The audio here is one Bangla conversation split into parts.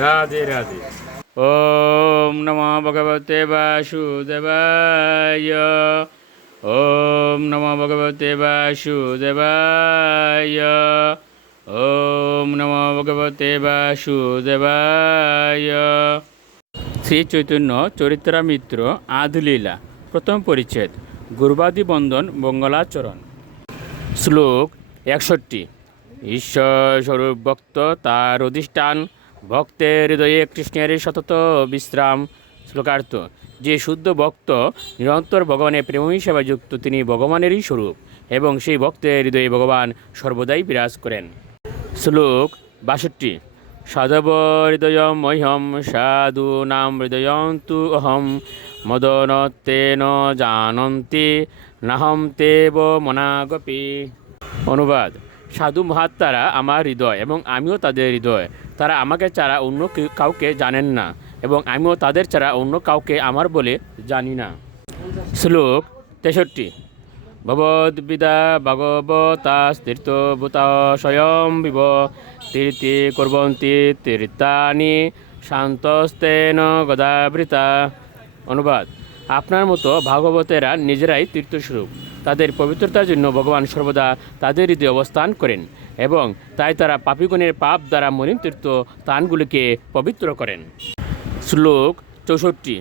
রাধে রাধে। ওম নমো ভগবতে বাসুদেবায়। ওম নমো ভগবতে বাসুদেবায়। ওম নমো ভগবতে বাসুদেবায়। শ্রী চৈতন্য চরিত্রামিত্র আদিলীলা প্রথম পরিচ্ছেদ গুরুবাদী বন্দন মঙ্গলাচরণ। শ্লোক 61। ঈশ্বর স্বরূপ ভক্ত তার অধিষ্ঠান, ভক্তের হৃদয়ে কৃষ্ণের সতত বিশ্রাম। শ্লোকার্থ: যে শুদ্ধ ভক্ত নিরন্তর ভগবানের প্রেমী সেবা যুক্ত, তিনি ভগবানেরই স্বরূপ এবং সেই ভক্তের হৃদয়ে ভগবান সর্বদাই বিরাজ করেন। শ্লোক 62। সাধব হৃদয়ম মহ্যম সাধূনাম হৃদয়ম তু অহম মদনতেন জানন্তি নাহম তেব মনাগপি। অনুবাদ: সাধু মহাত্মারা আমার হৃদয় এবং আমিও তাদের হৃদয়। তারা আমাকে ছাড়া অন্য কাউকে জানেন না এবং আমিও তাদের ছাড়া অন্য কাউকে আমার বলে জানি না। শ্লোক 63। ভবদ্বিদা ভাগবতা তীর্থভূতা স্বয়ং বিভ তীর্থি কুর্বন্তি তীর্থানি শান্তস্তেন গদাবৃতা। অনুবাদ: আপনার মতো ভাগবতেরা নিজেরাই তীর্থস্বরূপ। তাদের পবিত্রতার জন্য ভগবান সর্বদা তাদের হৃদয়ে অবস্থান করেন এবং তাই তারা পাপীগণের পাপ দ্বারা মলিন তীর্থ স্থানগুলিকে পবিত্র করেন। শ্লোক 64।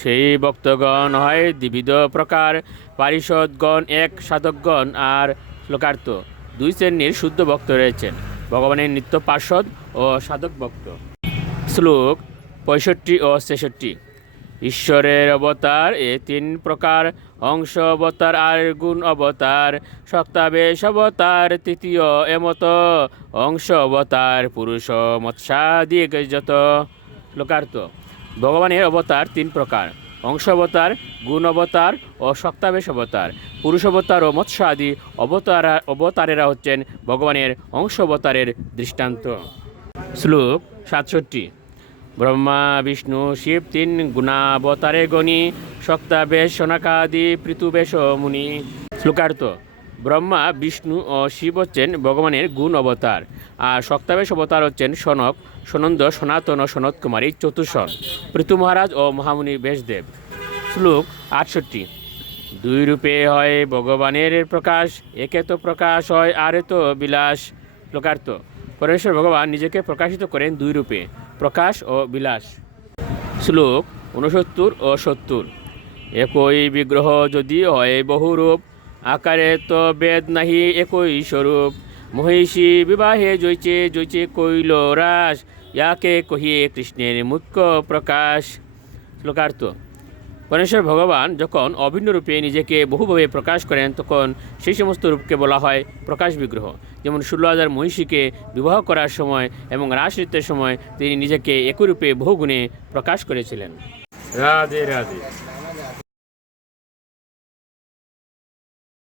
সেই ভক্তগণ হয় দ্বিবিধ প্রকার, পারিষদগণ এক, সাধকগণ আর। শ্লোকার্থ: দুই শ্রেণীর শুদ্ধ ভক্ত রয়েছেন, ভগবানের নিত্য পার্ষদ ও সাধক ভক্ত। শ্লোক 65 ও 66। ঈশ্বরের অবতার এ তিন প্রকার, অংশ অবতার আর গুণ অবতার। শক্তাবেশ অবতার তৃতীয় এমত, অংশ অবতার পুরুষ মৎস্যাদিক যত। শ্লোকার্থ: ভগবানের অবতার তিন প্রকার: অংশ অবতার, গুণ অবতার ও শক্তাবেশ অবতার। পুরুষ অবতার ও মৎস্য আদি অবতারেরা হচ্ছেন ভগবানের অংশ অবতারের দৃষ্টান্ত। শ্লোক 67। ব্রহ্মা বিষ্ণু শিব তিন গুণাবতারে গণী, শক্তাবেশ সনাকাদি পৃথুবেশ মুনি। শ্লোকার্থ: ব্রহ্মা বিষ্ণু ও শিব হচ্ছেন ভগবানের গুণ অবতার, আর শক্তাবেশ অবতার হচ্ছেন সনক, সনন্দ, সনাতন ও সনত কুমারী চতুর্শন, পৃথু মহারাজ ও মহামুনি বেশদেব। শ্লোক 68। দুই রূপে হয় ভগবানের প্রকাশ, একে তো প্রকাশ হয় আর তো বিলাস। শ্লোকার্থ: পরমেশ্বর ভগবান নিজেকে প্রকাশিত করেন দুই রূপে, প্রকাশ ও বিলাস। শ্লোক 69 ও 70। একই বিগ্রহ যদি হয় বহুরূপ, আকারে তো বেদ নাহি একই স্বরূপ। মহিষী বিবাহে জয়ছে জয়ছে কৈল রাস, ইয়াকে কহিয়ে কৃষ্ণের মুখ্য প্রকাশ। শ্লোকার্থ: পরমেশ্বর ভগবান যখন অভিন্ন রূপে নিজেকে বহুভাবে প্রকাশ করেন, তখন সেই সমস্ত রূপকে বলা হয় প্রকাশ বিগ্রহ। যেমন 16,000 মহিষীকে বিবাহ করার সময় এবং রাস নৃত্যের সময় তিনি নিজেকে একই রূপে বহুগুণে প্রকাশ করেছিলেন। রাধে রাধে।